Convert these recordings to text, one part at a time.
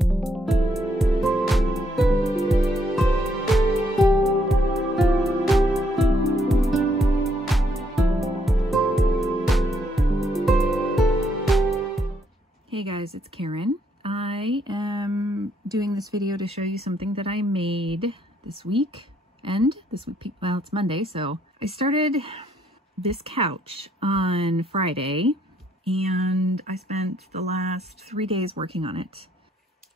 Hey guys, it's Karen. I am doing this video to show you something that I made this week. Well, it's Monday, so I started this couch on Friday and I spent the last 3 days working on it.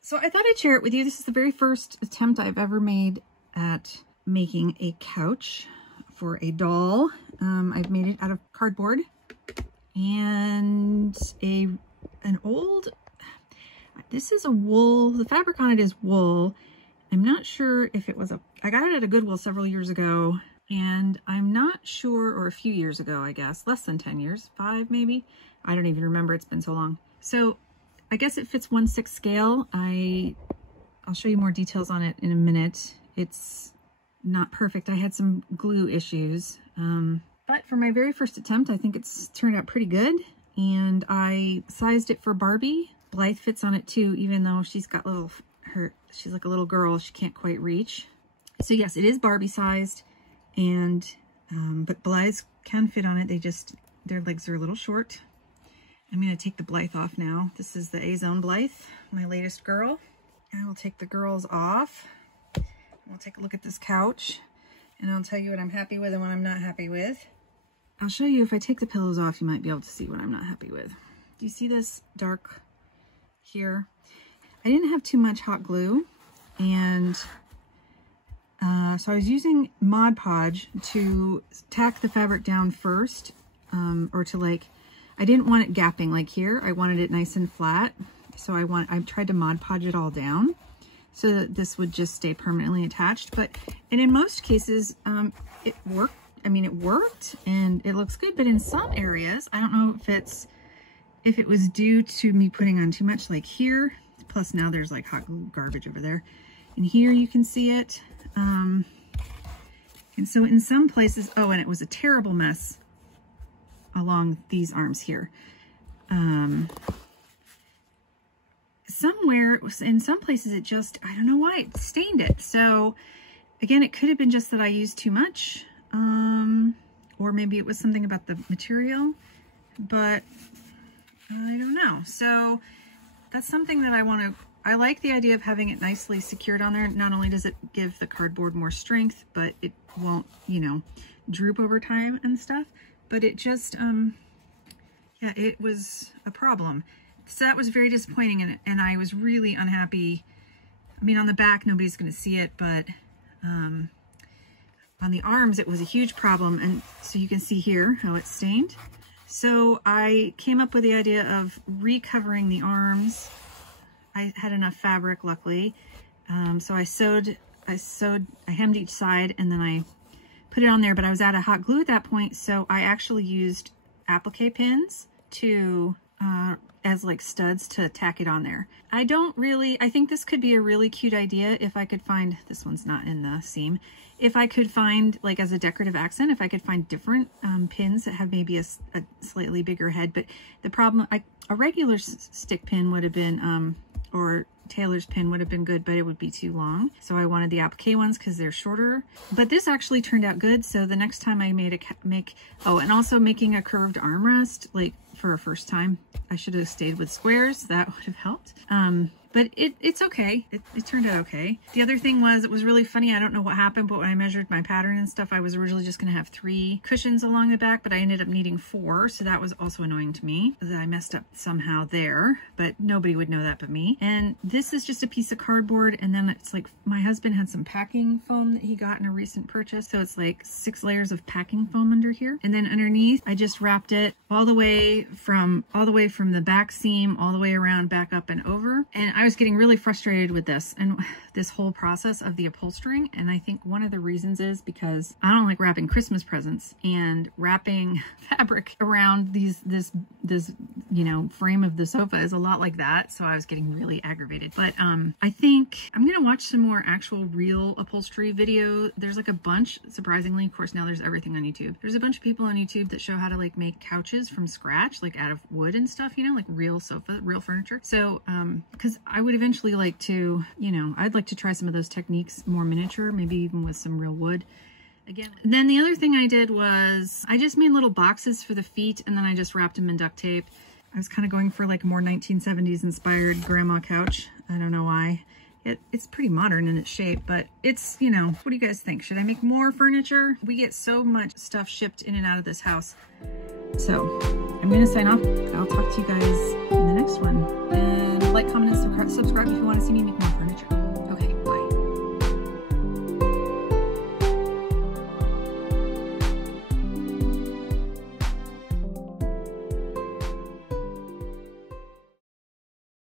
So I thought I'd share it with you. This is the very first attempt I've ever made at making a couch for a doll. I've made it out of cardboard and this is a wool, the fabric on it is wool. I'm not sure if it was I got it at a Goodwill several years ago, and I'm not sure, or a few years ago, I guess, less than 10 years, 5 maybe. I don't even remember, it's been so long. So I guess it fits 1/6 scale. I'll show you more details on it in a minute. It's not perfect. I had some glue issues, but for my very first attempt, I think it's turned out pretty good. And I sized it for Barbie. Blythe fits on it too, even though she's got she's like a little girl, she can't quite reach. So yes, it is Barbie sized, and but Blythe's can fit on it. Their legs are a little short. I'm gonna take the Blythe off now. This is the A-Zone Blythe, my latest girl. I will take the girls off. We'll take a look at this couch, and I'll tell you what I'm happy with and what I'm not happy with. I'll show you, if I take the pillows off, you might be able to see what I'm not happy with. Do you see this dark here? I didn't have too much hot glue, and so I was using Mod Podge to tack the fabric down first, or to I didn't want it gapping like here. I wanted it nice and flat, so I tried to Mod Podge it all down so that this would just stay permanently attached. And in most cases, it worked. I mean, it worked and it looks good, but in some areas, I don't know if it was due to me putting on too much, like here, plus now there's like hot glue garbage over there. And here you can see it. And so in some places, oh, and it was a terrible mess along these arms here. In some places it just, I don't know why, it stained it. So again, it could have been just that I used too much. Or maybe it was something about the material, but I don't know. So that's something that I like the idea of having it nicely secured on there. Not only does it give the cardboard more strength, but it won't, droop over time and stuff. But it just, yeah, it was a problem. So that was very disappointing, and I was really unhappy. I mean, on the back, nobody's going to see it, but on the arms, it was a huge problem. And so you can see here how it's stained. So I came up with the idea of recovering the arms. I had enough fabric, luckily. So I hemmed each side, and then I put it on there, but I was out of hot glue at that point. So I actually used applique pins as like studs to tack it on there. I think this could be a really cute idea if I could find, this one's not in the seam, if I could find, like as a decorative accent, if I could find different pins that have maybe a slightly bigger head. But the problem, a regular stick pin would have been, or Taylor's pin would have been good, but it would be too long. So I wanted the applique ones because they're shorter. But this actually turned out good. So the next time I and also making a curved armrest, like for a first time, I should have stayed with squares. That would have helped. But it's okay. It turned out okay. The other thing was, it was really funny. I don't know what happened, but when I measured my pattern and stuff, I was originally just going to have 3 cushions along the back, but I ended up needing 4. So that was also annoying to me, that I messed up somehow there, but nobody would know that but me. And this is just a piece of cardboard. And then it's like, my husband had some packing foam that he got in a recent purchase. So it's like 6 layers of packing foam under here. And then underneath, I just wrapped it all the way from the back seam, all the way around, back up and over. And I was getting really frustrated with this and this whole process of the upholstering. And I think one of the reasons is because I don't like wrapping Christmas presents, and wrapping fabric around this frame of the sofa is a lot like that. So I was getting really aggravated. But I think I'm gonna watch some more actual real upholstery video. There's like a bunch, surprisingly, of course now there's everything on YouTube. There's a bunch of people on YouTube that show how to like make couches from scratch, like out of wood and stuff, like real sofa, real furniture. So because I would eventually like to, you know, I'd like to try some of those techniques more miniature, maybe even with some real wood. Again, then the other thing I did was I just made little boxes for the feet, and then I just wrapped them in duct tape. I was kind of going for like a more 1970s inspired grandma couch. I don't know why. It's pretty modern in its shape, but it's, you know, what do you guys think? Should I make more furniture? We get so much stuff shipped in and out of this house. So I'm going to sign off. I'll talk to you guys in the next one. And like, comment, and subscribe if you want to see me make more furniture.